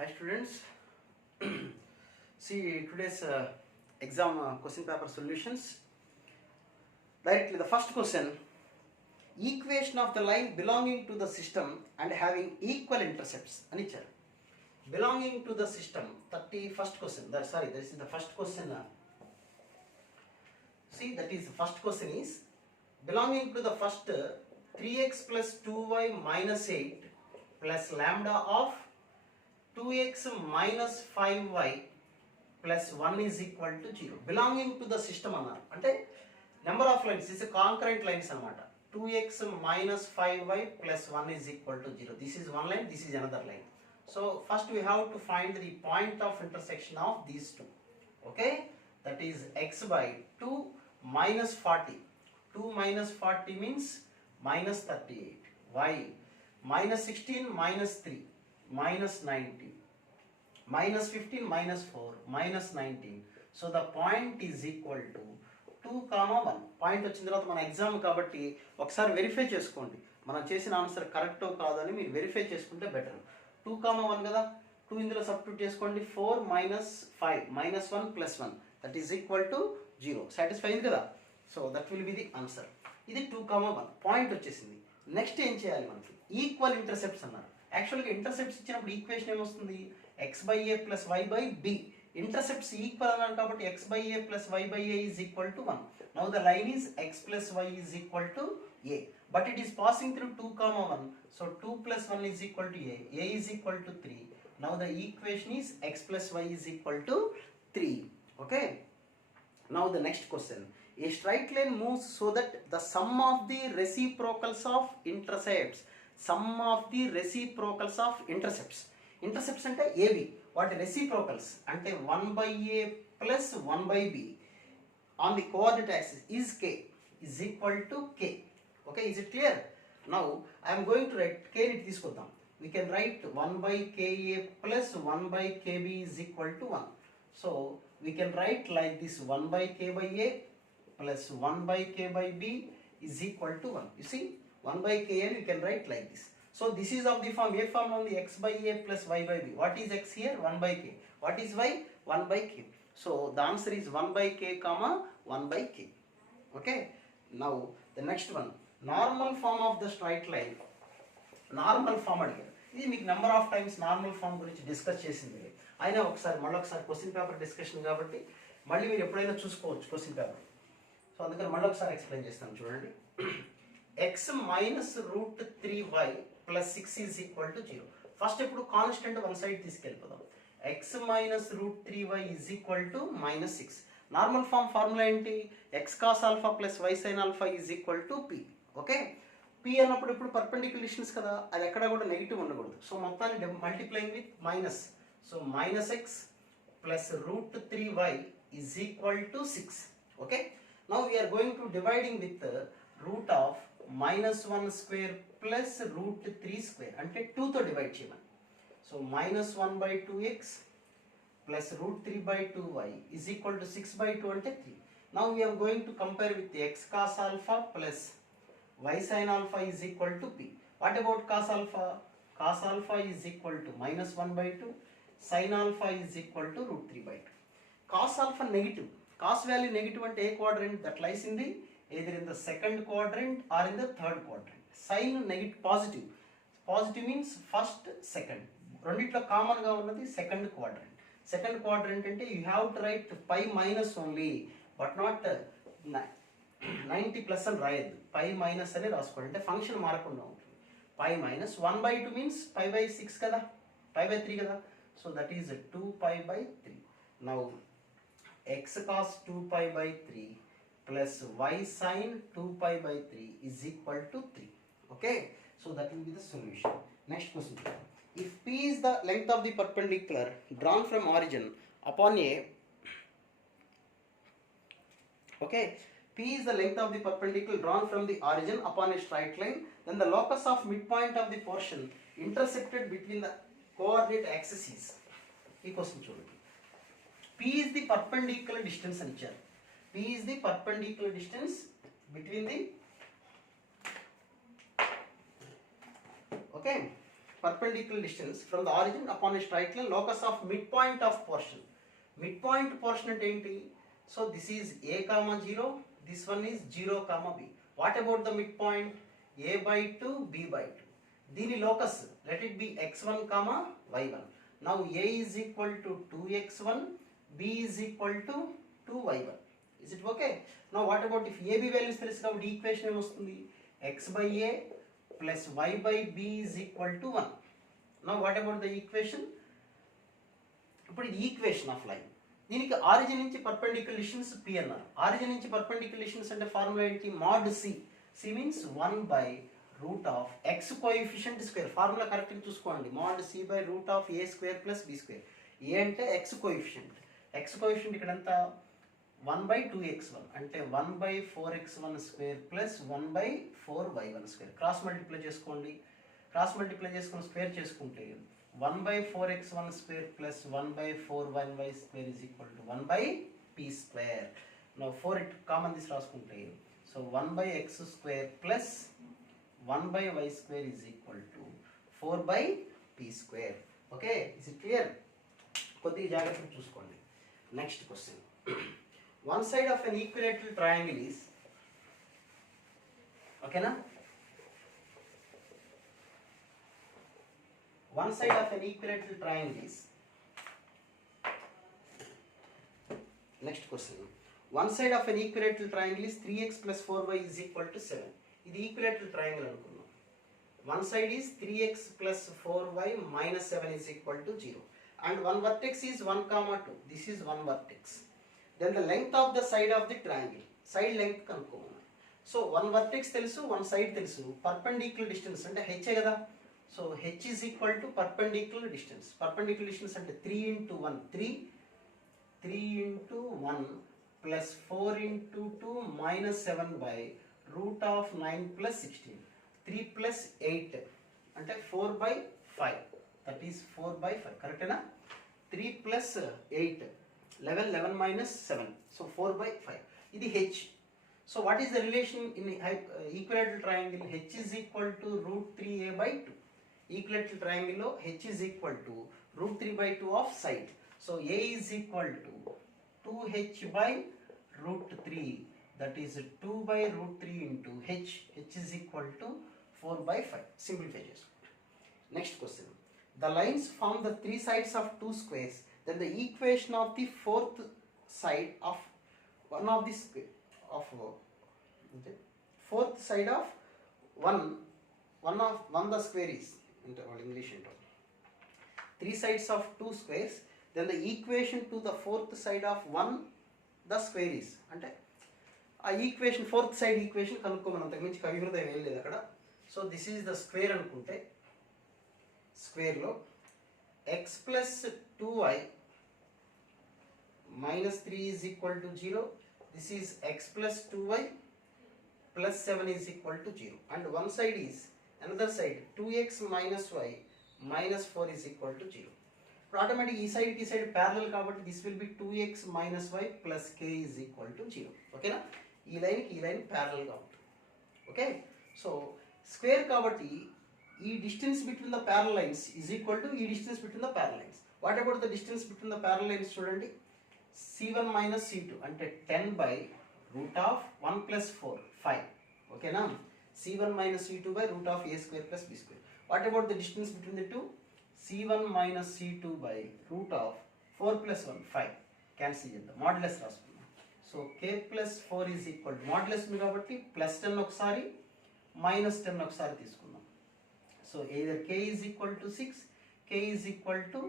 Hi students. See today's exam question paper solutions. Directly the first question: equation of the line belonging to the system and having equal intercepts. Anichar. Belonging to the system. 31st question. This is the first question. See, that is the first question is belonging to the first 3x plus 2y minus 8 plus lambda of 2x minus 5y plus 1 is equal to 0. Belonging to the system అన్నారు అంటే number of lines is concurrent lines అనమాట. 2x minus 5y plus 1 is equal to 0. This is one line, this is another line. So first we have to find the point of intersection of these two. Okay, that is x by 2 minus 40. 2 minus 40 means minus 38. Y minus 16 minus 3 minus 19 minus 15 minus 4 minus 19. So the point is equal to 2, 1. Point వచ్చిన తర్వాత మన exam కాబట్టి ఒకసారి verify చేసుకోండి మనం చేసిన answer కరెక్టో కాదని మీరు వెరిఫై చేసుకుంటే బెటర్. 2, 1 కదా, 2 ఇందులో సబ్స్టిట్యూట్ చేసుకోండి. 4 minus 5 minus 1 plus 1 that is equal to 0. Satisfy అయింది కదా. So that will be the answer. ఇది 2, 1 పాయింట్ వచ్చేసింది. నెక్స్ట్ ఏం చేయాలి, మనకి ఈక్వల్ ఇంటర్సెప్ట్స్ అన్నారు. యాక్చువల్గా ఇంటర్సెప్ట్స్ ఇచ్చినప్పుడు ఈక్వేషన్ ఏమొస్తుంది, x by a plus y by b. Intercepts equal అన్నారు కాబట్టి x by a plus y by a is equal to 1. Now the line is x plus y is equal to a, but it is passing through 2, 1. So 2 plus 1 is equal to a is equal to 3. Now the equation is x plus y is equal to 3. Okay. Now the next question. A straight line moves so that the sum of the reciprocals of intercepts. Sum of the reciprocals of intercepts. Intercepts అంటే AB. వాటి reciprocals అంటే 1 by a plus 1 by b on the coordinate axis is k is equal to k. Okay, is it clear? Now I am going to write k ని తీసుకొద్దాం. We can write 1 by ka plus 1 by kb is equal to 1. So we can write like this: 1 by k by a plus 1 by k by b is equal to 1. You see, 1 by k and we can write like this. So this is of the form a form on the x by a plus y by b. What is x here? 1 by k. What is y? 1 by k. So the answer is 1 by k comma 1 by k. Okay. Now the next one, normal form of the straight line. Normal form అడిగారు. ఇది మీకు number of times normal form గురించి discuss చేసింది. అయినా మళ్ళొకసారి question paper discussion కాబట్టి మళ్ళీ మీరు ఎప్పుడైనా చూసుకోవచ్చు క్వశ్చన్ పేపర్. సో అందుకని మళ్ళొకసారి ఎక్స్ప్లెయిన్ చేస్తాను చూడండి. X minus root 3y plus 6 is equal to 0. First ఇప్పుడు కాన్స్టెంట్ వన్ సైడ్ తీసుకెళ్ళిపోదాం. X minus root 3y is equal to minus 6. Normal form formula ఏంటి, x cos alpha plus y sine alpha is equal to p. Okay, p అన్నప్పుడు ఇప్పుడు perpendicular distance కదా, అది ఎక్కడ కూడా negative ఉండకూడదు. సో మొత్తాన్ని multiplying with minus. So minus x plus root 3y is equal to 6. Okay, now we're going to dividing with root of minus 1 square plus root 3 square అంటే 2తో డివైడ్ చేయమని. So minus 1 by 2x plus root 3 by 2y is equal to 6 by 2 అంటే 3. Now we are going to compare with x cos alpha plus y sin alpha is equal to p. What about cos alpha? Cos alpha is equal to minus 1 by 2. Sin alpha is equal to root 3 by 2. Cos alpha negative. Cos value negative అంటే ఏ quadrant? That lies in the either in the second quadrant or in the third quadrant. Sin negative positive. Positive means first, second. రెండిట్లో కామన్గా ఉన్నది second quadrant. Second quadrant అంటే you have to write pi minus only, but not 90 plus అని రాయద్దు, pi minus అని రాసుకోండి. అంటే function మారకుండా ఉంటుంది. Pi minus 1 by 2 means pi by 6 కదా, పై బై 3 కదా. So that is 2 pi by 3. Now x cos 2 pi by 3 plus y sine 2 pi by 3 is equal to 3. Okay, so that will be the solution. Next question. If P is the length of the perpendicular drawn from origin upon a, okay, P is the length of the perpendicular drawn from the origin upon a straight line, then the locus of midpoint of the portion intersected between the coordinate axes is. ఈ question చూడండి. P is the perpendicular distance అని ఇచ్చారు. P is the perpendicular distance between the, okay, perpendicular distance from the origin upon a straight line, locus of midpoint of portion. Midpoint portion అంటే ఏంటి? So this is a comma 0, this one is 0 comma b. What about the midpoint? a by 2, b by 2. దీని locus, let it be x1 comma y1. Now a is equal to 2x1, b is equal to 2y1. Is it okay? Now what about if a b values తెలుసు కాబట్టి equation ఏమొస్తుంది? x by a plus y by b is equal to 1. Now what about the equation? ఇప్పుడు ఇది equation of line. దీనికి origin నుంచి perpendicular distance p అన్నారు. Origin నుంచి perpendicular distance అంటే ఫార్ములా ఏంటి? mod c. c means 1 by root of x coefficient square. Formula కరెక్ట్గా చూసుకోండి. mod c by root of a square plus b square. a అంటే x coefficient. x coefficient ఇక్కడ ఎంత? 1 by 2x1 అంటే 1 by 4x1 square plus 1 by 4y1 square. Cross multiply చేసుకోండి. Cross multiply చేసుకొని square చేసుకుంటే 1 by 4x1 square plus 1 by 4y1 square is equal to 1 by p square. Now 4 it common this రాసుకుంటే so 1 by x square plus 1 by y square is equal to 4 by p square. Okay, is it clear? కొద్దిగా జాగ్రత్తగా చూసుకోండి. Next question. One side of an equilateral triangle is, okay na? One side of an equilateral triangle is, next question. One side of an equilateral triangle is 3x plus 4y is equal to 7. ఇది equilateral triangle అనుకున్నాం. One side is 3x plus 4y minus 7 is equal to 0. And one vertex is 1 comma 2. This is one vertex. Then the length of the side of the triangle. Side length కనుక్కోమన్నారు. So one vertex తెలుసు, one side తెలుసు. Perpendicular distance అంటే h కదా. So h is equal to perpendicular distance. Perpendicular distance అంటే 3 into 1 3, 3 into 1 plus 4 into 2 minus 7 by root of 9 plus 16. 3 plus 8 అంటే 4 by 5. That is 4 by 5. కరెక్టేనా? 3 plus 8. 11 minus 7. So 4 by 5. ఇది h. So what is the relation in equilateral triangle? h is equal to root 3a by 2. Equilateral triangle లో h is equal to root 3 by 2 of side. So a is equal to 2h by root 3. That is 2 by root 3 into h. h is equal to 4 by 5. Simplify చేసుకోండి. Next question. The lines form the three sides of two squares. Then the equation of the fourth side of one of the square of fourth side of one the square is English into three sides of two squares. Then the equation to the fourth side of one the square is అంటే ఆ equation fourth side equation కనుక్కోమని అంతకు మించి కవిహృదయం ఏం లేదు అక్కడ. So this is the square అనుకుంటే స్క్వేర్లో x plus 2y minus 3 is equal to 0. This is x plus 2y plus 7 is equal to 0. And one side is, another side 2x minus y minus 4 is equal to 0. Automatically ఈ side parallel కాబట్టి this will be 2x minus y plus k is equal to 0. Okay na? ఈ line parallel గా ఉంటుంది. Okay, so square కాబట్టి ఈ distance between the parallel lines is equal to ఈ distance between the parallel lines. What about the distance between the parallel lines? చూడండి, c1 minus c2 అంటే 10 by root of 1 plus 4 5. ఓకేనా? c1 minus c2 by root of a square plus b square. What about the distance between the two? c1 minus c2 by root of 4 plus 1 5. Cancel చేద్దాం, modulus రాసుకుందాం. So k plus 4 is equal to modulus ఉంది కాబట్టి plus 10 ఒకసారి minus 10 ఒకసారి తీసుకుందాం. So either k is equal to 6, k is equal to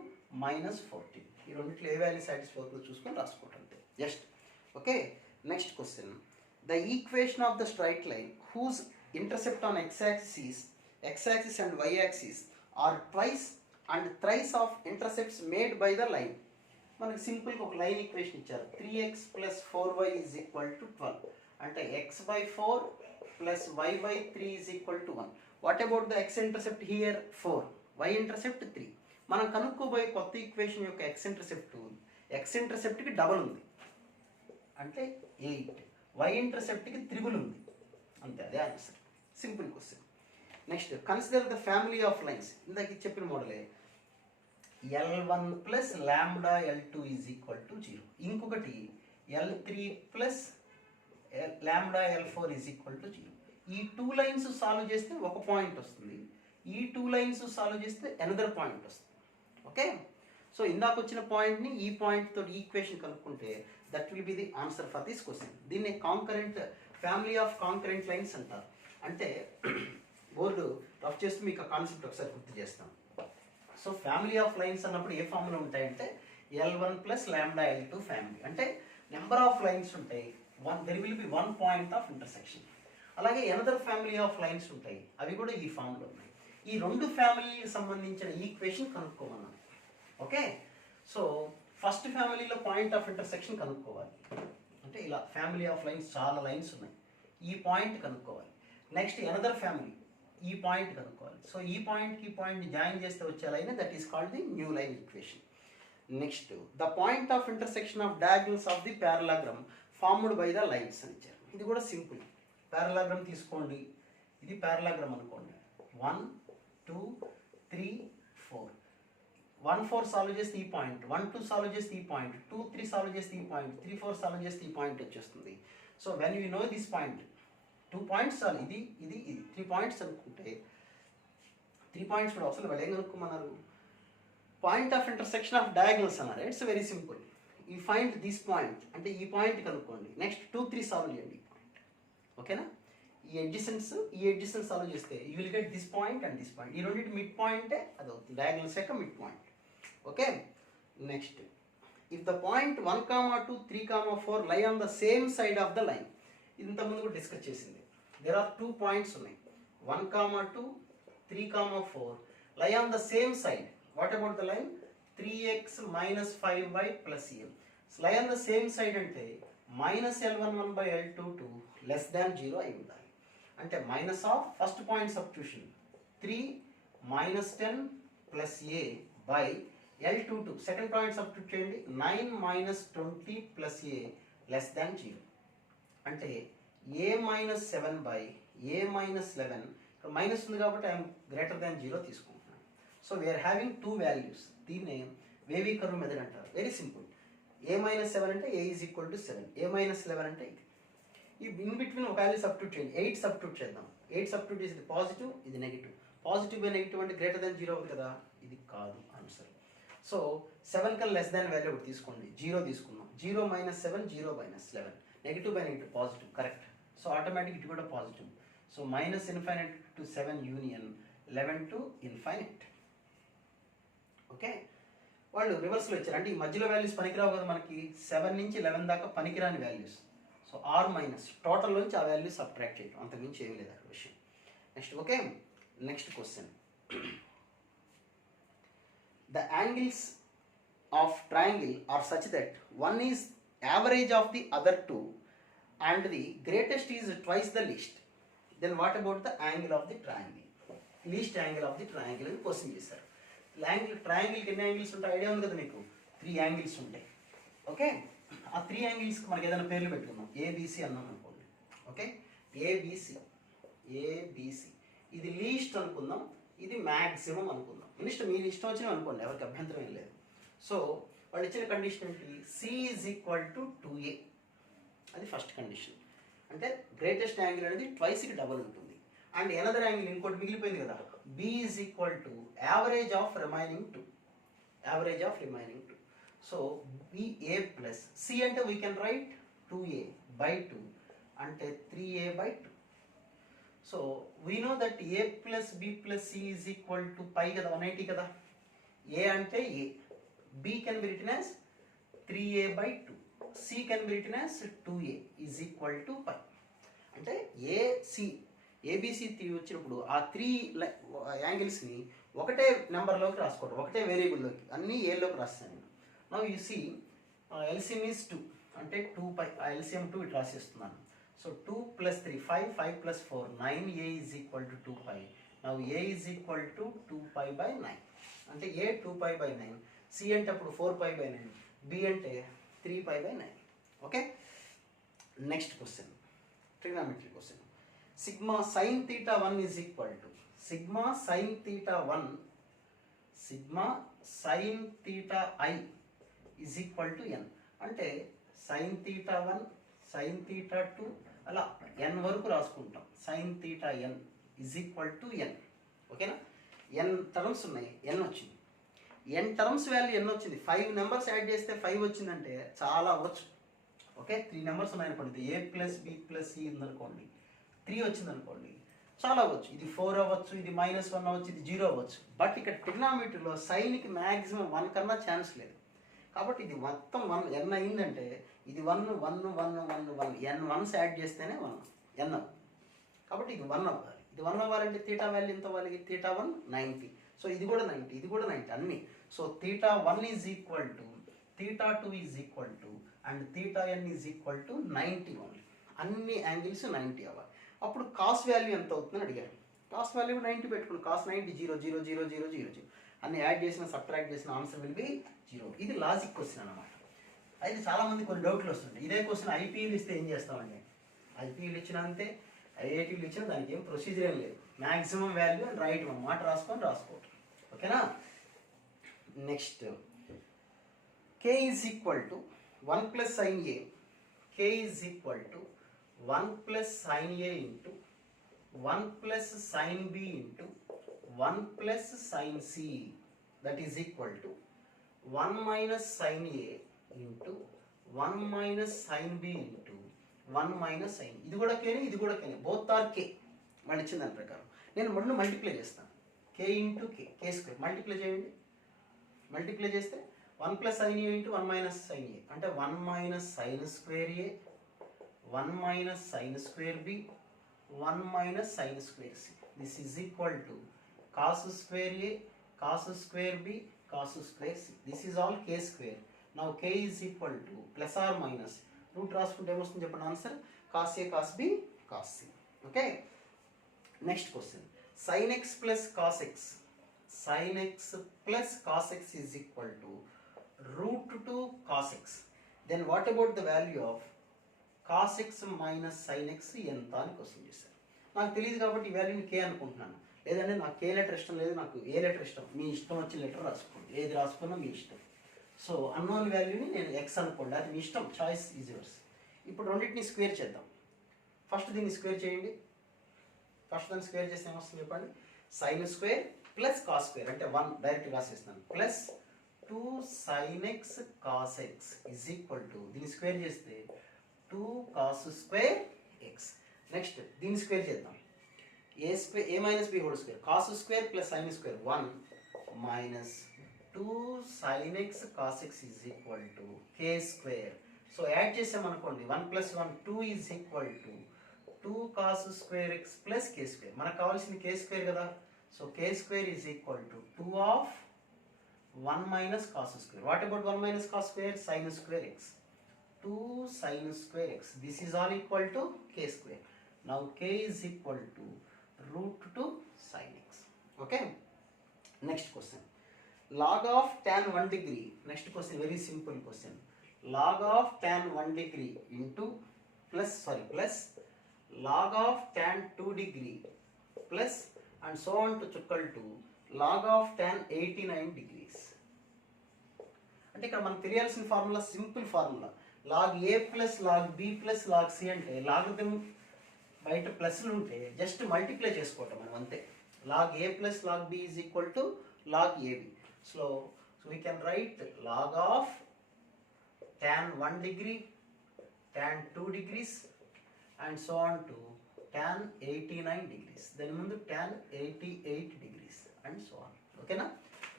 minus 14. ఈ రెండిట్లో ఏ value satisfy అవుతుందో చూసుకొని రాసుకోవటం just. Okay, next question. The equation of the straight line whose intercept on x axis and y axis are twice and thrice of intercepts made by the line. మనకు సింపుల్గా ఒక line equation ఇచ్చారు. 3x plus 4y is equal to 12 అంటే x by 4 plus y by 3 is equal to 1. What about the x intercept here 4, y intercept 3. మనం కనుక్కోబోయే కొత్త equation యొక్క x ఇంటర్సెప్ట్కి double ఉంది అంటే 8, y ఇంటర్సెప్ట్కి త్రిబుల్ ఉంది అంతే, అదే answer. Simple question. Next consider the family of lines, ఇందాక చెప్పిన మోడలే, L1 plus lambda L2 is equal to 0. ఇంకొకటి L3 plus lambda L4 is equal to 0. ఈ 2 లైన్స్ సాల్వ్ చేస్తే ఒక పాయింట్ వస్తుంది, ఈ 2 లైన్స్ సాల్వ్ చేస్తే అనదర్ పాయింట్ వస్తుంది. ఓకే, సో ఇందాక వచ్చిన పాయింట్ని ఈ పాయింట్ తోటి ఈక్వేషన్ కనుక్కుంటే that will be the answer for this question. దీన్ని concurrent family of concurrent lines అంటారు. అంటే బోర్డు రఫ్ చేస్తూ మీకు ఆ కాన్సెప్ట్ ఒకసారి గుర్తు చేస్తాం. సో ఫ్యామిలీ ఆఫ్ లైన్స్ అన్నప్పుడు ఏ ఫామ్లో ఉంటాయంటే L1 plus lambda L2 family, అంటే నెంబర్ ఆఫ్ లైన్స్ ఉంటాయి, there will be 1 point of intersection. అలాగే ఎనదర్ ఫ్యామిలీ ఆఫ్ లైన్స్ ఉంటాయి, అవి కూడా ఈ ఫామ్లో ఉన్నాయి. ఈ రెండు ఫ్యామిలీకి సంబంధించిన ఈక్వేషన్ కనుక్కోమన్నాను. ఓకే, సో ఫస్ట్ ఫ్యామిలీలో పాయింట్ ఆఫ్ ఇంటర్సెక్షన్ కనుక్కోవాలి. అంటే ఇలా ఫ్యామిలీ ఆఫ్ లైన్స్ చాలా లైన్స్ ఉన్నాయి, ఈ పాయింట్ కనుక్కోవాలి. నెక్స్ట్ ఎనదర్ ఫ్యామిలీ, ఈ పాయింట్ కనుక్కోవాలి. సో ఈ పాయింట్కి ఈ పాయింట్ జాయిన్ చేస్తే వచ్చే line, that is called the new line equation. Next the point of intersection of diagonals of the parallelogram formed by the lines అని ఇచ్చారు. ఇది కూడా సింపుల్. పారలాగ్రామ్ తీసుకోండి, ఇది పారలాగ్రామ్ అనుకోండి, 1 2 3 4, 1 4 సాల్వ్ చేస్తే ఈ పాయింట్, 1 2 సాల్వ్ చేస్తే ఈ పాయింట్, 2 3 సాల్వ్ చేస్తే ఈ పాయింట్, 3 4 సాల్వ్ చేస్తే ఈ పాయింట్ వచ్చేస్తుంది. So when you know this point, 2 points చాలు, ఇది ఇది ఇది 3 పాయింట్స్ అనుకుంటే 3 పాయింట్స్ కూడా అసలు వాళ్ళు ఏం కనుక్కోమన్నారు, point of intersection of diagonals అన్నారు. It's very simple. ఈ ఫైండ్ దిస్ పాయింట్ అంటే ఈ పాయింట్ కనుక్కోండి, నెక్స్ట్ 2 3 సాల్వ్ చేయండి ఈ పాయింట్. ఓకేనా, ఈ ఎడ్జసెన్స్ సాల్వ్ చేస్తే you will get this point and this point. ఈ రెండింటి మిడ్ పాయింటే అది అవుతుంది, డయాగనల్స్ యొక్క mid point. Okay, next if the point 1, 2, 3, 4 lie on the same side of the line, ఇంతకుముందు కూడా డిస్కస్ చేసింది. దేర్ ఆర్ 2 పాయింట్స్ ఉన్నాయి, 1, 2, 3, 4 lie on the same side. What about the line 3x - 5y + m. Lie on the same side అంటే -L11/L22 less than 0 అయి ఉండాలి. అంటే minus of first point substitution 3 - 10 + a by L22, second point substitute చేయండి 9 - 20 + a less than 0. అంటే a - 7 by a - 11, ఇక్కడ minus ఉంది కాబట్టి I'm greater than 0 తీసుకుంటున్నాను. So we're having 2 values. దీన్ని వేవీ కర్వ్ మెథడ్ అంటారు. Very simple. a - 7 అంటే a = 7, a - 11 అంటే ఇది. ఈ ఇన్ బిట్వీన్ ఒక వాల్యూ సబ్స్టిట్యూట్ చేయండి, 8 సబ్స్టిట్యూట్ చేద్దాం. 8 సబ్స్టిట్యూట్ చేసి పాజిటివ్, ఇది నెగిటివ్. పాజిటివ్ బై నెగిటివ్ అంటే గ్రేటర్ దాన్ 0 అవుతుంది కదా, ఇది కాదు ఆన్సర్. సో 7 కన్నా లెస్ దాన్ వాల్యూ ఒకటి తీసుకోండి, 0 తీసుకున్నాం. 0 - 7, 0 - 11, negative by negative positive, correct. So automatic ఇటు కూడా positive. So -∞ to 7 union 11 to infinite. Okay, వాళ్ళు రివర్స్లో ఇచ్చారు. అంటే ఈ మధ్యలో వాల్యూస్ పనికిరావు కదా మనకి, 7 నుంచి 11 దాకా పనికిరాని values. So or minus total నుంచి ఆ వాల్యూస్ సబ్ట్రాక్ట్ చేయడం, అంతకుమించి ఏమీ లేదు అక్కడ విషయం. Next okay, next question. The angles of triangle are such that one is average of the other two and the greatest is twice the least. Then what about the angle of the triangle? Least angle of the triangle అని question చేశారు. ట్రయాంగిల్కి ఎన్ని angles ఉంటాయి idea ఉంది కదా మీకు, 3 angles ఉంటాయి. Okay, ఆ 3 యాంగిల్స్కి మనకి ఏదైనా పేర్లు పెట్టుకుందాం, ఏబిసి అన్నాం అనుకోండి. ఓకే, ఏబిసి ఇది లీస్ట్ అనుకుందాం, ఇది మ్యాక్సిమం అనుకుందాం. మీరు ఇష్టం వచ్చినవి అనుకోండి, ఎవరికి అభ్యంతరం ఏం లేదు. సో వాళ్ళు ఇచ్చిన కండిషన్ ఏంటి, సి = 2a, అది ఫస్ట్ కండిషన్. అంటే గ్రేటెస్ట్ యాంగిల్ అనేది ట్వైస్కి డబుల్ ఉంటుంది. అండ్ ఎనదర్ యాంగిల్ ఇంకోటి మిగిలిపోయింది కదా, b = average of remaining 2. So ba plus c అంటే వీ కెన్ రైట్ 2a/2 అంటే 3a/2. So we know that a + b + c = π కదా, 180 కదా. a అంటే a, b can be written as 3a/2, c can be written as 2a = π. అంటే ABC వచ్చినప్పుడు ఆ 3 యాంగిల్స్ని ఒకటే నెంబర్లోకి రాసుకోవడం, ఒకటే వేరియబుల్లోకి, అన్నీ ఏలోకి రాస్తాను. Now you see LCM is 2 అంటే 2π, ఆ ఎల్సిఎం 2 ఇటు రాసేస్తున్నాను. So 2 + 3 5, 5 + 4 9, a = 2π. నౌ a = 2π/9, అంటే a 2π/9, c అంటే అప్పుడు 4π/9, b అంటే 3π/9. Okay, next question, trigonometry question. Sigma sin θ1 = sigma sine theta 1 sigma sine theta i is equal to n. అంటే sine theta 1 sine theta 2 అలా ఎన్ వరకు రాసుకుంటాం. Sine theta n is equal to n. ఓకేనా? N terms ఉన్నాయి, ఎన్ వచ్చింది. N terms value ఎన్ వచ్చింది. 5 numbers add చేస్తే 5 వచ్చిందంటే చాలా అవ్వచ్చు. ఓకే, 3 నెంబర్స్ ఉన్నాయనుకోండి, ఏ ప్లస్ బి ప్లస్ సి ఉందనుకోండి, 3 వచ్చిందనుకోండి, చాలా అవ్వచ్చు. ఇది 4 అవ్వచ్చు, ఇది -1 అవ్వచ్చు, ఇది 0 అవ్వచ్చు. బట్ ఇక్కడ ట్రిగ్నామెట్రీలో సైన్కి మ్యాక్సిమం 1 కన్నా ఛాన్స్ లేదు. కాబట్టి ఇది మొత్తం 1 ఎన్ అయిందంటే ఇది 1 1 1 1 1 ఎన్ వన్స్ యాడ్ చేస్తేనే 1 ఎన్ అవ్వాలి. కాబట్టి ఇది 1 అవ్వాలి. ఇది 1 అవ్వాలంటే తీటా వాల్యూ ఎంత అవ్వాలి? తీటా 1 90. సో ఇది కూడా 90, ఇది కూడా 90 అన్నీ. So theta 1 is equal to theta 2 is equal to and theta n is equal to 90 only. అన్ని యాంగిల్స్ 90 అవ్వాలి. అప్పుడు కాస్ వాల్యూ ఎంత అవుతుందని అడిగారు. కాస్ వాల్యూ 90 పెట్టుకుని కాస్ 90 0 0 0 0 0 0 అన్ని యాడ్ చేసిన సబ్ట్రాక్ట్ చేసిన ఆన్సర్ విల్ బి 0. ఇది లాజిక్ క్వశ్చన్ అనమాట. అయితే చాలామంది కొన్ని డౌట్లు వస్తుంటాయి. ఇదే క్వశ్చన్ ఐపీఎల్ ఇస్తే ఏం చేస్తామండి? ఐపీఎల్ ఇచ్చిన అంతే, ఐఐటీలు ఇచ్చిన దానికి ఏం ప్రొసీజర్ ఏం లేదు. మ్యాక్సిమం వాల్యూ అండ్ రైట్ మాట రాసుకోవటం. ఓకేనా? Next k is equal to 1 plus sine a. k is equal to 1 plus sine a into 1 plus sine b into 1 plus sine c. That is equal to 1 minus sine a into 1 minus sine b into 1 minus sine. ఇది కూడా కేనే, ఇది కూడా కేనే, both R K. వాళ్ళు ఇచ్చిన దాని ప్రకారం నేను రెండు మల్టిప్లై చేస్తాను. K into k square multiply చేయండి. మల్టిప్లై చేస్తే 1 plus sine a into 1 minus sine a అంటే 1 minus sine square a, 1 minus sine square b, 1 minus sine square c. This is equal to cos square a, cos square b, cos square c. This is all k square. Now k is equal to plus or minus root రాసుకుంటే ఏమొస్తుంది చెప్పండి answer? Cos A cos b cos c. Okay, next question. Sine x plus cos x. Sine x plus cos x is equal to root 2 cos x. Then what about the value of cos x minus sine x ఎంత అని question చేశారు. నాకు తెలియదు కాబట్టి ఈ వాల్యూని కే అనుకుంటున్నాను. లేదంటే నాకు కే లెటర్ ఇష్టం లేదు, నాకు ఏ లెటర్ ఇష్టం, మీ ఇష్టం వచ్చిన లెటర్ రాసుకోండి, ఏది రాసుకున్నా మీ ఇష్టం. సో అన్నోన్ వాల్యూని నేను ఎక్స్ అనుకోండి, అది మీ ఇష్టం, చాయిస్ ఈజ్ యువర్స్. ఇప్పుడు రెండింటిని స్క్వేర్ చేద్దాం. ఫస్ట్ దీన్ని స్క్వేర్ చేయండి. ఫస్ట్ దాన్ని స్క్వేర్ చేస్తే ఏమొస్తుంది చెప్పండి? Sine square plus cos square అంటే 1 డైరెక్ట్ రాసేస్తాను, plus 2 sine x cos x is equal to దీన్ని స్క్వేర్ చేస్తే 2 కాస్ స్క్వేర్ ఎక్స్. నెక్స్ట్ దీన్ని స్క్వేర్ చేద్దాం. A square a minus b whole square, cos square plus sine square 1 minus 2 sine x cos x is equal to k square. So add చేసామనుకోండి 1 plus 1 2 is equal to 2 cos square X plus k square. మనకు కావాల్సింది k square కదా. So k square is equal to 2 of 1 minus cos square. What about 1 minus cos square? Sin square x. 2 sin square x. This is all equal to k square. Now k is equal to root 2 sin x. Okay. Next question. Log of tan 1 degree. Next question, very simple question. Log of tan 1 degree into plus log of tan 2 degree plus and so on to equal to log of tan 89 degrees. అంటే ఇక్కడ మనకు తెలియాల్సిన formula simple formula. Log a plus log b plus log c అంటే logarithm బయట ప్లస్లు ఉంటే just multiply చేసుకోవటం మనం అంతే. Log a plus log b is equal to log a b. So we can write log of tan 1 degree, tan 2 degrees and so on to tan 89 degrees. దాని ముందు tan 88 degrees and so on. ఓకేనా?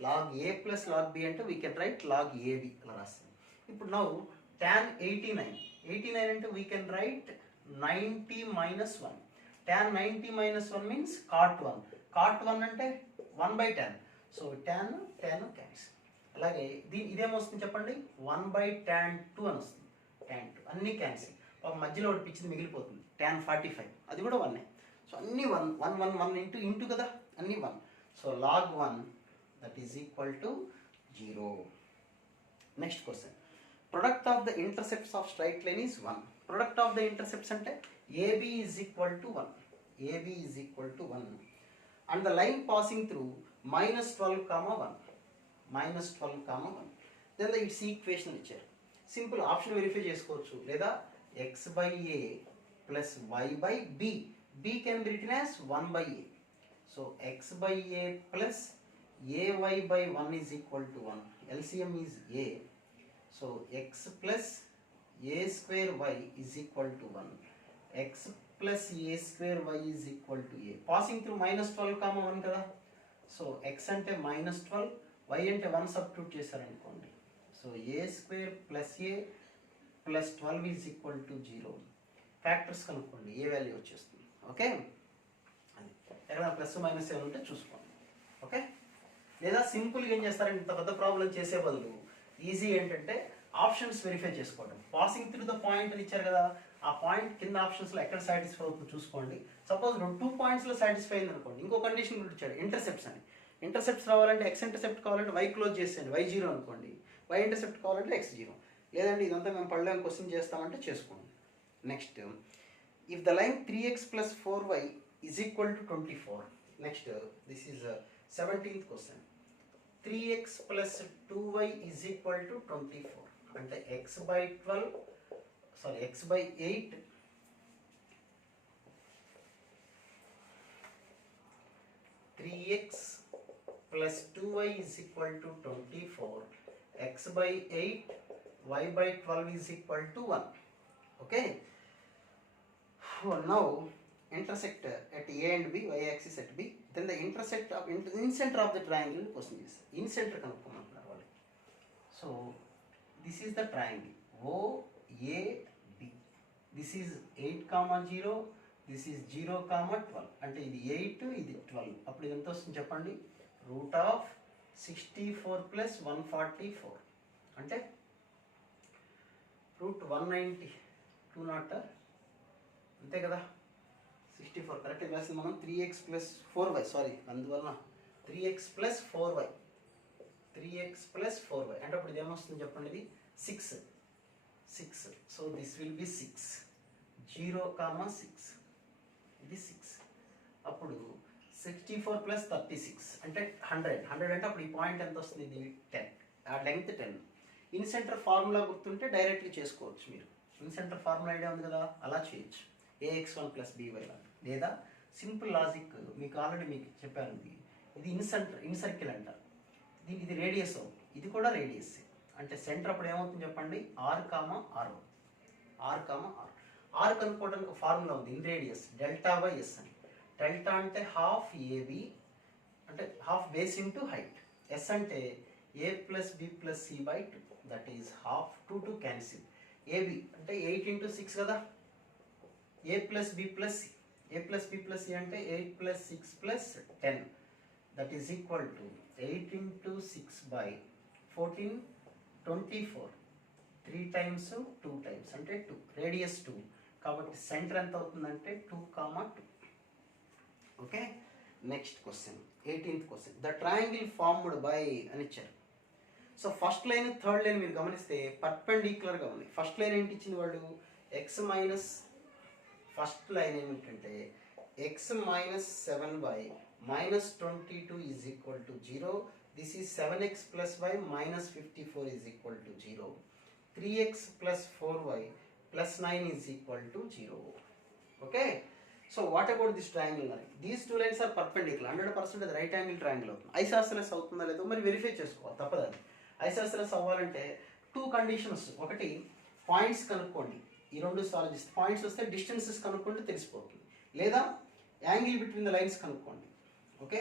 Log a plus log b అంటే we can write log ab అలా రాస్తాం. ఇప్పుడు now tan 89 అంటే we can రైట్ 90 minus 1. tan 90 minus 1 means cot 1. cot 1 అంటే 1/tan. So tan cancel. అలాగే ఇదేమొస్తుంది చెప్పండి? 1/tan 2 అని వస్తుంది. tan 2 అన్నీ క్యాన్సిల్. మధ్యలో ఒకటి పిచ్చింది మిగిలిపోతుంది tan 45, అది కూడా 1. సో అన్నీ 1 ఇంటూ కదా, అన్నీ 1. So log 1 that is equal to 0. Next question. Product of the intercepts of straight line is 1. Product of the intercepts అంటే AB is equal to 1. AB is equal to 1. and the line passing through minus 12 comma 1, minus 12 comma 1. Then the its equation ఇచ్చారు. Simple option verify చేసుకోవచ్చు, లేదా x by a plus y by b, b can be written as 1 by a. So x by a plus ay by 1 is equal to 1. LCM is a. So x plus a square y is equal to 1. x plus a square y is equal to a. Passing through minus 12 comma 1 కదా. So x అంటే minus 12, y అంటే 1 substitute చేశారనుకోండి. So a square plus a plus 12 is equal to 0. Factors కనుక్కోండి, ఏ value వచ్చేస్తుంది. Okay, అది ఎక్కడ plus minus ఏమైనా ఉంటే చూసుకోండి. ఓకే, లేదా సింపుల్గా ఏం చేస్తారంటే ఇంత పెద్ద ప్రాబ్లం చేసే బదులు ఈజీ ఏంటంటే ఆప్షన్స్ వెరిఫై చేసుకోవడం. పాసింగ్ త్రూ ద పాయింట్ అని ఇచ్చారు కదా, ఆ పాయింట్ కింద ఆప్షన్స్లో ఎక్కడ సాటిస్ఫై అవుతుందో చూసుకోండి. సపోజ్ 2 పాయింట్స్లో సాటిస్ఫై అయింది అనుకోండి, ఇంకో కండిషన్ కూడా ఇచ్చాడు ఇంటర్సెప్ట్స్ అని. ఇంటర్సెప్ట్స్ రావాలంటే ఎక్స్ ఇంటర్సెప్ట్ కావాలంటే వై క్లోజ్ చేసేయండి, వై 0 అనుకోండి. వై ఇంటర్సెప్ట్ కావాలంటే x 0. లేదండి ఇదంతా మేము పడలేం క్వశ్చన్ చేస్తామంటే చేసుకోండి. Next, if the line 3x plus 4y is equal to 24. Next, this is 17th question. 3x plus 2y is equal to 24. అంటే x by 8 3x plus 2y is equal to 24. x by 8, y by 12 is equal to 1. Okay. Now intersect at a and b, y axis at b. Then the intersect of incenter of the triangle question is incenter కనుక్కోమంటున్నారు వాళ్ళు. So this is the triangle OAB. This is 8 comma 0. This is 0 comma 12. అంటే ఇది 8, ఇది 12. అప్పుడు ఇది ఎంత వస్తుంది చెప్పండి? Root of 64 plus 144 అంటే రూట్ 190, 2 అంతే కదా. 64 కరెక్ట్ వేస్తుంది మనం. 3x ప్లస్ 4y, సారీ అందువల్ల 3x plus 4y, 3x plus 4y అంటే అప్పుడు ఇది ఏమొస్తుంది చెప్పండి? ఇది 6. So this will be 6, 0 comma 6, ఇది 6. అప్పుడు 64 ప్లస్ 36 అంటే 100 అంటే అప్పుడు ఈ పాయింట్ ఎంత వస్తుంది? ఇది 10, ఆ లెంగ్త్ 10. ఇన్సెంటర్ ఫార్ములా గుర్తుంటే డైరెక్ట్లీ చేసుకోవచ్చు మీరు. ఇన్సెంటర్ ఫార్ములా ఐడియా ఉంది కదా, అలా చేయొచ్చు. ax1 plus by1. లేదా సింపుల్ లాజిక్ మీకు ఆల్రెడీ మీకు చెప్పాను, ఇది ఇన్సర్కిల్ అంటారు. ఇది రేడియస్ అవుతుంది, ఇది కూడా రేడియస్. అంటే సెంటర్ అప్పుడు ఏమవుతుంది చెప్పండి? r, r కనుక్కోవడానికి ఫార్ములా ఉంది in radius, delta by s అని. డెల్టా అంటే హాఫ్ ఏబి, అంటే half base into height. S అంటే a plus b plus c by 2, that is half. 2 cancel. Ab అంటే 8 into 6 కదా. a plus b plus c, a plus b plus c అంటే 8 plus 6 plus 10, that is equal to 8 into 6 by 14, 24. 3 times 2 times అంటే 2, radius 2. కాబట్టి centre ఎంత అవుతుందంటే 2, 2. Okay, next question 18th question. The triangle formed by అని ఇచ్చారు. So first line third line మీరు గమనిస్తే పర్పెండిక్యులర్గా ఉంది. ఫస్ట్ లైన్ ఏంటి ఇచ్చింది వాళ్ళు? ఎక్స్ మైనస్, ఫస్ట్ లైన్ ఏమిటంటే x minus 7y minus 22 is equal to 0. This is 7x plus y minus 54 is equal to 0. 3x plus 4y plus 9 is equal to 0. Okay. So what about this triangle? These two lines are perpendicular. 100% అది right angle triangle అవుతుంది. Isosceles అవుతుందా లేదో మరి verify చేసుకోవాలి, తప్పదు. Isosceles అవ్వాలంటే 2 conditions. ఒకటి points కనుక్కోండి, ఈ 2 సాల్వ్ చేస్తే పాయింట్స్ వస్తే డిస్టెన్సెస్ కనుక్కుంటే తెలిసిపోతుంది. లేదా యాంగిల్ బిట్వీన్ ద లైన్స్ కనుక్కోండి. ఓకే,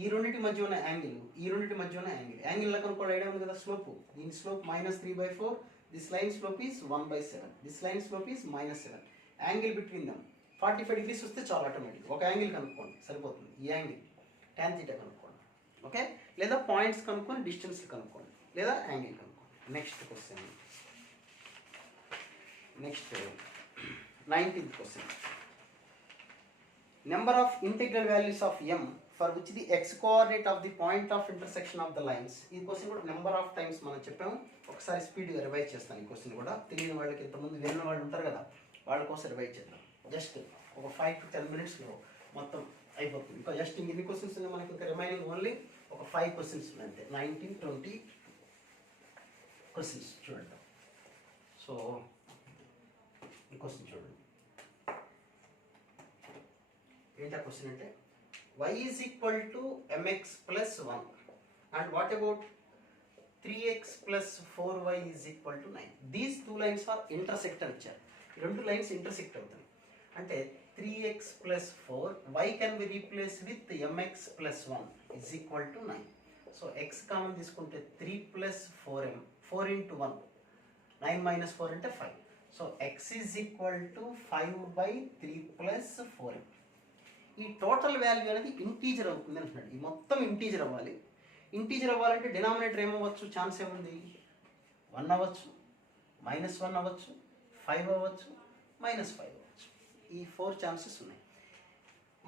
ఈ రెండింటి మధ్య ఉన్న యాంగిల్, ఈ రెండింటి మధ్య ఉన్న యాంగిల్ కనుక్కోవడం ఐడియా ఉంది కదా. స్లోప్, దీని slope -3/4, this line slope is 1/7, this line slope is -7. Angle between dum 45 degrees వస్తే చాలా ఆటోమేటిక్. ఒక యాంగిల్ కనుక్కోండి సరిపోతుంది. ఈ యాంగిల్ tan θ కనుక్కోండి. ఓకే, లేదా పాయింట్స్ కనుక్కొని డిస్టెన్స్ కనుక్కోండి, లేదా యాంగిల్ కనుక్కోండి. Next question, next 19th question. Number of integral values of m for which the x coordinate of the point of intersection of the lines. ఈ క్వశ్చన్ కూడా number of times మనం చెప్పాము. ఒకసారి స్పీడ్గా రివైజ్ చేస్తాను. ఈ క్వశ్చన్ కూడా తెలియని వాళ్ళకి, ఇంతకుముందు విన్న వాళ్ళు ఉంటారు కదా, వాళ్ళ కోసం రివైజ్ చేద్దాం. జస్ట్ ఒక 5 to 10 minutesలో మొత్తం అయిపోతుంది. ఇంకా జస్ట్ ఎన్ని క్వశ్చన్స్ ఉన్నాయి మనకి, ఇంకా రిమైనింగ్ ఓన్లీ ఒక 5 క్వశ్చన్స్ ఉన్నాయి అంతే. 19, 20 క్వశ్చన్స్ చూడండి. సో ఈ క్వశ్చన్ చూడండి. ఏంటా క్వశ్చన్ అంటే y is equal to mx plus 1 and what about 3x plus 4y is equal to 9. These 2 lines are intersect అని ఇచ్చారు. ఈ 2 లైన్స్ ఇంటర్సెక్ట్ అవుతాయి. అంటే 3x plus 4 y can be replace with mx plus 1 is equal to 9. So x common తీసుకుంటే 3 plus 4m, 4 into 1 9 minus 4 అంటే 5. So x is equal to 5/3 plus 4m. ఈ total value అనేది integer అవుతుంది అంటున్నాడు. ఈ మొత్తం ఇంటీజర్ అవ్వాలి. ఇంటీజర్ అవ్వాలంటే డినామినేటర్ ఏమవ్వచ్చు, ఛాన్స్ ఏముంది, 1 అవ్వచ్చు, -1 అవ్వచ్చు, 5 అవ్వచ్చు, -5 అవ్వచ్చు. ఈ 4 ఛాన్సెస్ ఉన్నాయి.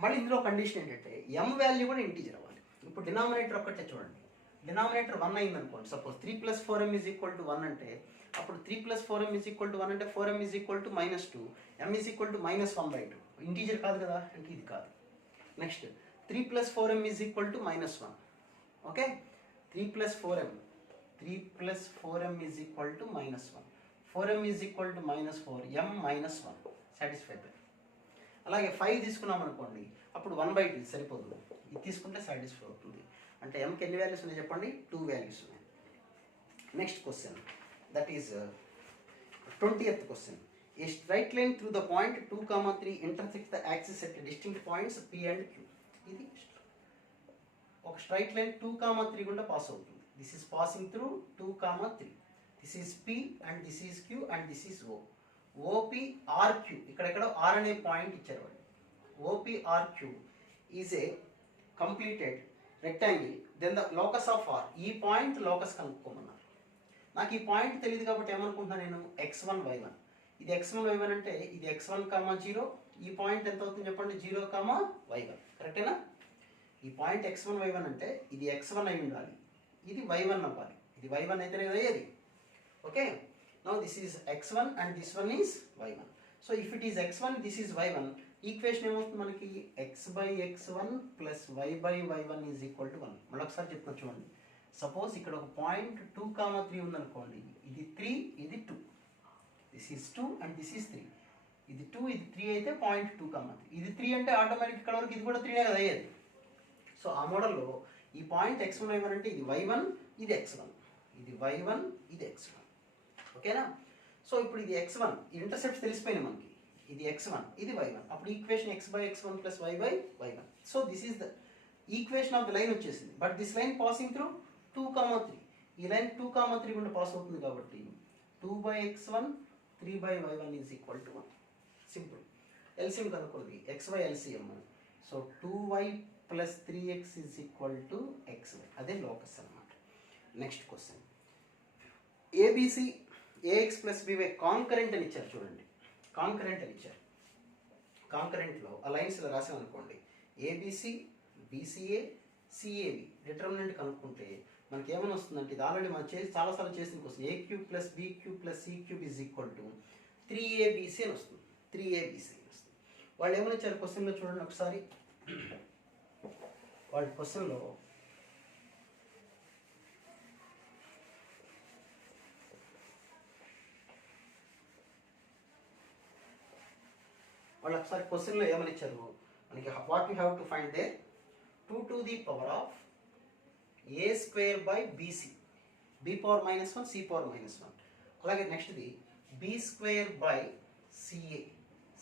మళ్ళీ ఇందులో కండిషన్ ఏంటంటే m వాల్యూ కూడా ఇంటీజర్ అవ్వాలి. ఇప్పుడు డినామినేటర్ ఒక్కటే చూడండి. డినామినేటర్ 1 అయింది అనుకోండి. Suppose 3 plus 4m is equal to 1 అంటే అప్పుడు 3 plus 4m is equal to 1 అంటే 4m is equal to -2, m is equal to -1/2. Integer కాదు కదా, అంటే ఇది కాదు. Next 3 plus 4m is equal to -1. Okay, 3 plus 4m is equal to -1. 4m is equal to -4, m -1 satisfied. అలాగే 5 తీసుకున్నాం అనుకోండి, అప్పుడు 1/2 సరిపోదు. ఇది తీసుకుంటే సాటిస్ఫై అవుతుంది. అంటే mకి ఎన్ని వాల్యూస్ ఉన్నాయి చెప్పండి, 2 వాల్యూస్ ఉన్నాయి. Next question, that is 20th question. A straight line through the point 2, 3 intersects the axis at distinct points P and Q. ఇది ఒక స్ట్రైట్ లైన్ 2, 3 గుండా పాస్ అవుతుంది. This is passing through 2, 3. This is P and this is Q and this is O. OPRQ ఇక్కడెక్కడ R అనే point ఇచ్చారు వాళ్ళు. OPRQ is a completed rectangle. Then the locus of R. ఈ point locus కనుక్కోమన్నారు. నాకు ఈ point తెలియదు కాబట్టి ఏమనుకుంటున్నాను నేను, x1, y1. ఇది x1, y1 అంటే ఇది x1, 0. ఈ పాయింట్ ఎంత అవుతుంది చెప్పండి, 0, y1. కరెక్టేనా? ఈ పాయింట్ x1, y1 అంటే ఇది x1 అయి ఉండాలి, ఇది y1 అవ్వాలి. ఇది y1 అయితేనే కదా అయ్యేది. Okay, now this is x1 and this one is y1. So if it is x1, this is y1, equation ఏమవుతుంది మనకి, x/x1 plus y/y1 is equal to 1. మళ్ళీ ఒకసారి చెప్తాను చూడండి. సపోజ్ ఇక్కడ ఒక పాయింట్ 2, 3 ఉందనుకోండి. ఇది 3, ఇది 2. This is 2 and this is 3. ఇది 2, ఇది 3 అయితే పాయింట్ 2, 3. ఇది 3 అంటే ఆటోమేటిక్ ఇక్కడ వరకు ఇది కూడా 3నే కదా అయ్యేది. సో ఆ మోడల్లో ఈ పాయింట్ x1, y1 అంటే ఇది y1, ఇది x1, ఇది y1, ఇది x1. ఓకేనా? సో ఇప్పుడు ఇది x1, ఇంటర్సెప్ట్స్ తెలిసిపోయినాయి మనకి. ఇది x1, ఇది y1. అప్పుడు equation x/x1 plus y/y1. So this is the equation of the line వచ్చేసింది. But this line passing through 2, 3. ఈ లైన్ 2, 3 గుండా పాస్ అవుతుంది కాబట్టి 2/x1, 3/y1 is equal to 1. Simple. LCM కనుక్కోండి, xy LCM. So 2y plus 3x is equal to xy. అదే locus అన్నమాట. Next question, ABC ax plus by concurrent అని ఇచ్చారు. చూడండి, కాంకరెంట్ అని ఇచ్చారు. కాంకరెంట్లో ఆ లైన్స్ ఇలా రాసామనుకోండి, ఏబిసి, బీసీఏ, సిఏబి. డిటర్మినెంట్ కనుక్కుంటే మనకి ఏమైనా వస్తుందంటే, ఇది ఆల్రెడీ మనం చాలాసార్లు చేసిన question, a³ plus b³ plus c³ is equal to 3abc అని వస్తుంది. 3abc అని వస్తుంది. వాళ్ళు ఏమైనా ఇచ్చారు క్వశ్చన్లో చూడండి ఒకసారి. వాళ్ళ క్వశ్చన్లో ఏమని ఇచ్చారు మనకి, what you have to find there 2 to the power of a square by bc, b power -1, c power -1. అలాగే నెక్స్ట్ది b square by ca,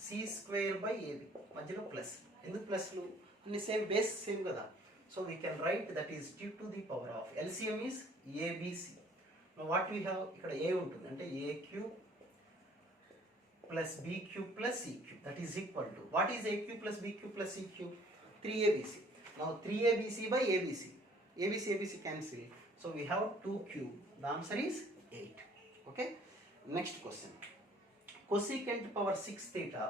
c square by ab. మధ్యలో ప్లస్. ఎందుకు ప్లస్లు? అన్ని సేమ్, బేస్ సేమ్ కదా. So we can write that is 2 to the power of LCM is abc. What we have, ఇక్కడ a ఉంటుంది అంటే a³ plus b³ plus c³. That is equal to, what is a³ plus b³ plus c³? 3abc. Now 3abc by abc. abc cancel. So we have 2³. The answer is 8. Okay. Next question. Cosecant power 6 theta.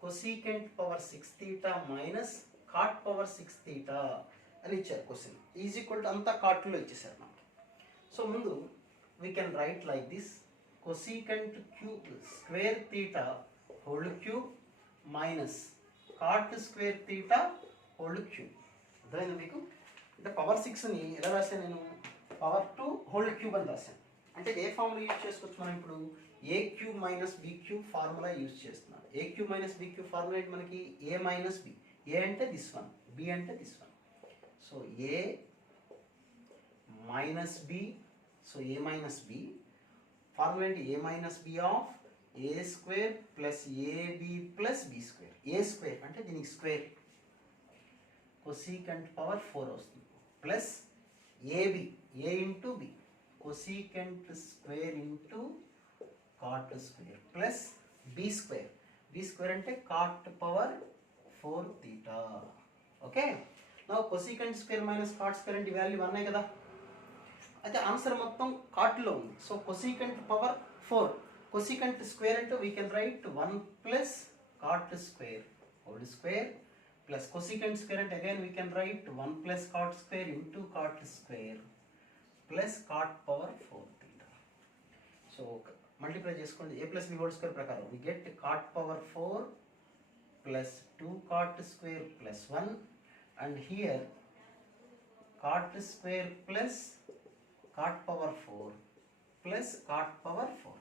Cosecant power 6 theta minus cot power 6 theta అని ఇచ్చారు question. Is equal to అంతా కాట్లో ఇచ్చేసారు మనకి. So ముందు we can write like this. Cosecant cube square theta whole cube minus cot square theta whole cube. అర్థమైంది మీకు? అంటే power 6ని ఎలా రాశాను నేను? పవర్ 2 హోల్ క్యూబ్ అని రాశాను. అంటే ఏ ఫార్ములా యూజ్ చేసుకోవచ్చు మనం ఇప్పుడు? A cube minus b cube formula use చేస్తున్నాం. A cube minus b cube formula ఏంటి మనకి? A minus b. ఏ అంటే దిస్ వన్, బి అంటే this one. So a minus b, so a minus b formula ఏంటి? A minus b of a square plus a b plus b square. A square అంటే దీనికి square, cosecant power 4 వస్తుంది, plus a b, a into b, cosecant square into cot square, plus b square. B square అంటే cot power 4 theta. Okay, నా cosecant square minus cot square అంటే value 1 కదా. అయితే answer మొత్తం కాట్లో ఉంది. So cosecant power 4, cosecant square అంటే we can write 1 plus cot square whole square, plus cosecant square అంటే again we can write 1 plus cot square into cot square plus cot power 4 theta. So multiply చేసుకోండి a plus b whole square ప్రకారం we get cot power 4 plus 2 cot square plus 1 and here cot square plus cot power 4 plus cot power 4.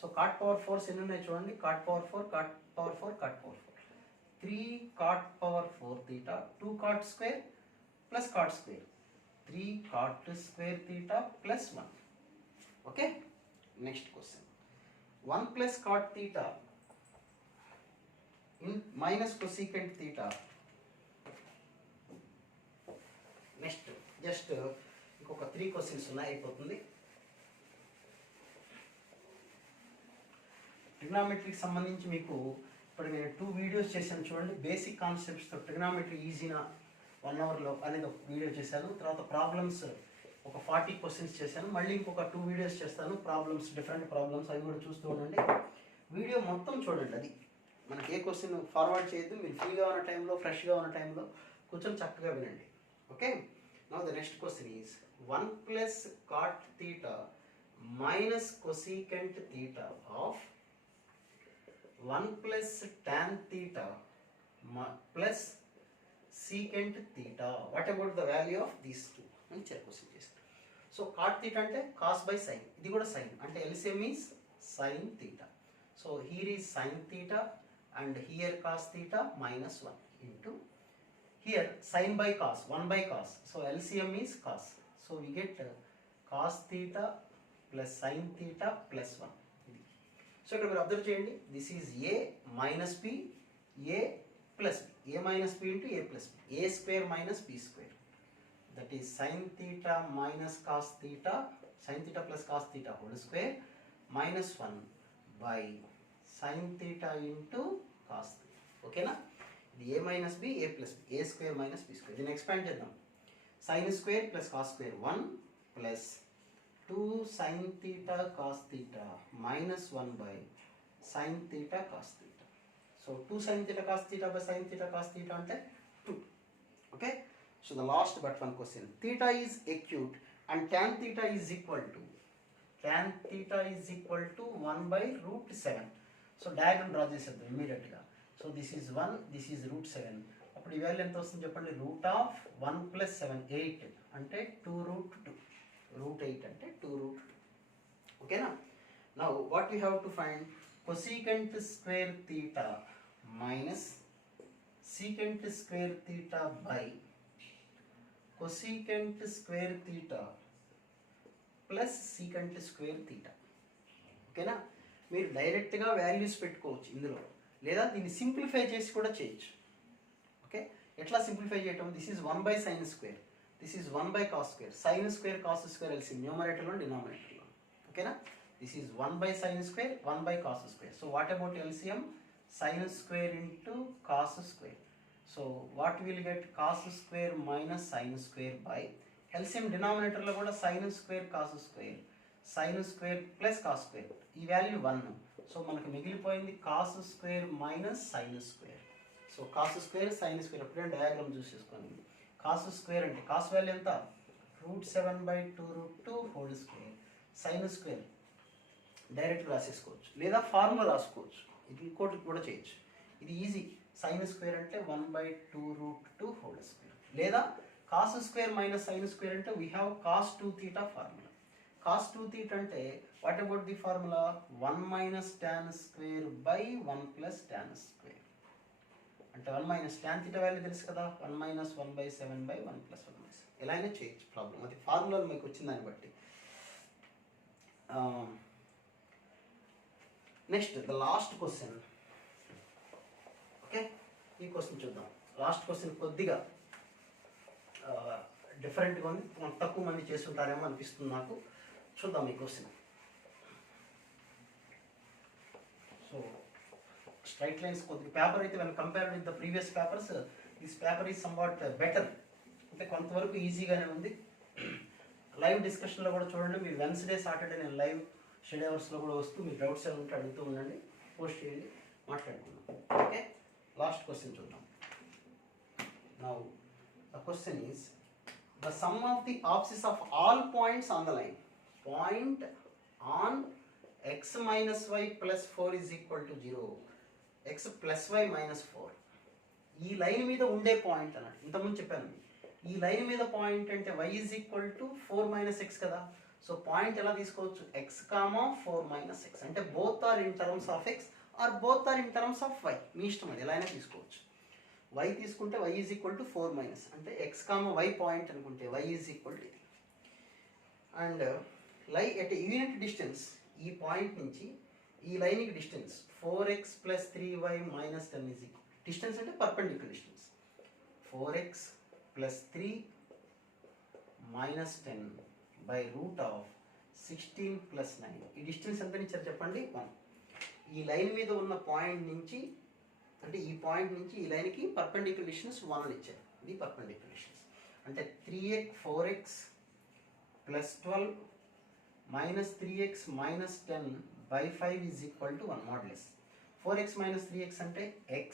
So cot power 4 ఎన్ని ఉన్నాయి చూడండి? Cot power 4, cot power 4, cot power 4, 3 cot power 4 theta, 2 cot square plus cot square, 3 cot square theta plus 1. Okay, next question 1 plus cot theta minus cosecant theta. Next just ఇంకొక 3 questions ఉన్నాయి, అయిపోతుంది. ట్రిగ్నామెట్రీకి సంబంధించి మీకు ఇప్పుడు నేను 2 వీడియోస్ చేశాను చూడండి. Basic కాన్సెప్ట్స్తో trigonometry ఈజీనా 1 అవర్లో అనేది ఒక వీడియో చేశాను. తర్వాత ప్రాబ్లమ్స్ ఒక 40 క్వశ్చన్స్ చేశాను. మళ్ళీ ఇంకొక 2 వీడియోస్ చేస్తాను, ప్రాబ్లమ్స్, డిఫరెంట్ ప్రాబ్లమ్స్, అవి కూడా చూస్తూ ఉండండి. వీడియో మొత్తం చూడండి. అది మనకి ఏ క్వశ్చన్ ఫార్వర్డ్ చేయొద్దు. మీరు ఫ్రీగా ఉన్న టైంలో, ఫ్రెష్గా ఉన్న టైంలో కూర్చొని చక్కగా వినండి. Okay, now the next question is 1 plus cot theta minus cosecant theta of 1 plus tan theta plus secant theta. What about the value of these two అని క్వశ్చన్ చేస్తారు. సో కాట్ తీటా అంటే కాస్ బై సైన్, ఇది కూడా sine అంటే LCM is sine theta. So here is sine theta and here cos theta minus 1 into here sine by cos, 1 by cos. So LCM is cos. So we get cos theta plus sine theta plus 1. So ఇక్కడ మీరు observe చేయండి, this is a minus b, a plus b, a minus b into a plus b, a square minus b square, that is sine theta minus cos theta, sine theta plus cos theta whole square minus 1 by sine theta into cos theta. ఓకేనా? ఇది a minus b, a plus b, a square minus b square. దీన్ని expand చేద్దాం. Sine square plus cos square 1 plus 2 sin theta cos theta minus 1 by sin theta cos theta. So 2 sin theta cos theta by sin theta cos theta ante 2. Okay, so the last but one question, theta is acute and tan theta is equal to 1 by root 7. So diagram draw చేసేద్దాం immediate గా. So this is 1, this is root 7. అప్పుడు ఈ value ఎంత వస్తుంది చెప్పండి? Root of 1 plus 7 8 అంటే 2 root 2. root 8 అంటే 2 root 2. ఓకేనా? Now what you have to find? Cosecant square theta minus secant square theta by cosecant square theta plus secant square theta. ఓకేనా? మీరు డైరెక్ట్గా వాల్యూస్ పెట్టుకోవచ్చు ఇందులో, లేదా దీన్ని సింప్లిఫై చేసి కూడా చేయొచ్చు. ఓకే, ఎట్లా సింప్లిఫై చేయటం? This is 1 by sine square, this is 1 by cos square, sin square cos square LCM numerator and denominator. Okay na? This is 1 by sin square, 1 by cos square. So what about LCM? Sin square into cos square. So what we will get? Cos square minus sin square by LCM denominator lo kuda sin square cos square plus cos square. ఈ value 1. So మనకు మిగిలిపోయింది cos square minus sin square. సో cos square sin square అప్పుడే diagram చూసేసుకోండి. Cos square అంటే cos value ఎంత? Root 7 by 2 root 2 whole square. Sine square direct రాసేసుకోవచ్చు, లేదా ఫార్ములా రాసుకోవచ్చు. ఇది ఇంకోటి కూడా చేయొచ్చు. ఇది ఈజీ. సైన్ స్క్వేర్ అంటే 1/2√2 హోల్ స్క్వేర్, లేదా cos square minus sine square అంటే we have cos 2 θ formula. Cos 2 θ అంటే what about the formula 1 minus tan square by 1 plus tan square అంటే 1 మైనస్ tan θ వాల్యూ తెలుసు కదా, 1 మైనస్ 1/7/1 ప్లస్ 1/7. ఎలా అయినా చేయొచ్చు ప్రాబ్లం, అది ఫార్ములాలో మీకు వచ్చిన దాన్ని బట్టి. Next the last question. Okay, ఈ క్వశ్చన్ చూద్దాం. లాస్ట్ క్వశ్చన్ కొద్దిగా డిఫరెంట్గా ఉంది, తక్కువ మంది చేస్తుంటారేమో అనిపిస్తుంది నాకు. చూద్దాం ఈ క్వశ్చన్. సో స్ట్రైట్ లైన్స్ కొద్దిగా పేపర్ అయితే when compared with the previous papers, this paper is somewhat better. అంటే కొంతవరకు ఈజీగానే ఉంది. లైవ్ డిస్కషన్లో కూడా చూడండి, మీ వెన్స్డే సాటర్డే నేను లైవ్ స్టడీ అవర్స్లో కూడా వస్తూ మీ డౌట్స్ ఏమైనా ఉంటే అడుగుతూ ఉండండి, పోస్ట్ చేయండి, మాట్లాడుకుందాం. ఓకే, లాస్ట్ క్వశ్చన్ చూద్దాం. Now the question is the sum of the opposites of all points on the line. Point on x minus y plus 4 is equal to 0. x plus y minus 4. ఈ line మీద ఉండే point అన్నట్టు ఇంతకుముందు చెప్పాను. ఈ line మీద point అంటే y is equal to 4 minus x కదా. సో పాయింట్ ఎలా తీసుకోవచ్చు, x, 4 minus x అంటే both are in terms of x or both are in terms of y. మీ ఇష్టం, అది ఎలా అయినా తీసుకోవచ్చు. y తీసుకుంటే y is equal to 4 minus అంటే x, y పాయింట్ అనుకుంటే y ఈజ్ ఈక్వల్ టు ఇది. And lie at unit distance, ఈ పాయింట్ నుంచి ఈ లైన్కి distance 4x plus 3y minus 10 is equal. Distance అంటే perpendicular distance 4x plus 3 minus 10 by root of 16 plus 9. ఈ distance ఎంత ఇచ్చారు చెప్పండి, 1. ఈ లైన్ మీద ఉన్న పాయింట్ నుంచి అంటే ఈ పాయింట్ నుంచి ఈ లైన్కి పర్పెండిక్యులర్ డిస్టెన్స్ 1 అని ఇచ్చారు. ఇది పర్పెండిక్యులర్ డిస్టెన్స్ అంటే 4x plus 12 minus 3x minus 10 by 5 is equal to 1 modulus. 4x minus 3x అంటే x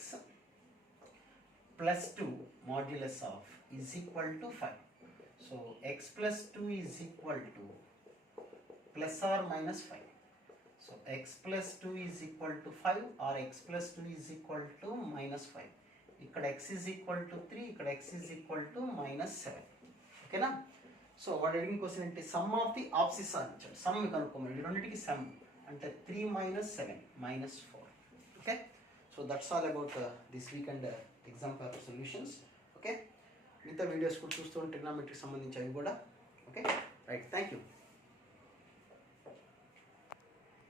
plus 2 modulus of is equal to 5. So x plus 2 is equal to plus or minus 5. So x plus 2 is equal to 5 or x plus 2 is equal to minus 5. ఇక్కడ x is equal to 3, ఇక్కడ x is equal to minus 7. ఓకేనా? So వాడు అడిగిన question అంటే some of the ఆప్సిట్స్ అని ఇచ్చాడు. Some కనుక్కోమని, ఈ రెండింటికి సమ్ అంటే 3 minus 7 minus 4. Okay, so that's all about this week and exam paper solutions. Okay, మిగతా వీడియోస్ కూడా చూస్తూ ట్రిగ్నోమెట్రీకి సంబంధించి అవి కూడా. Okay, right, thank you.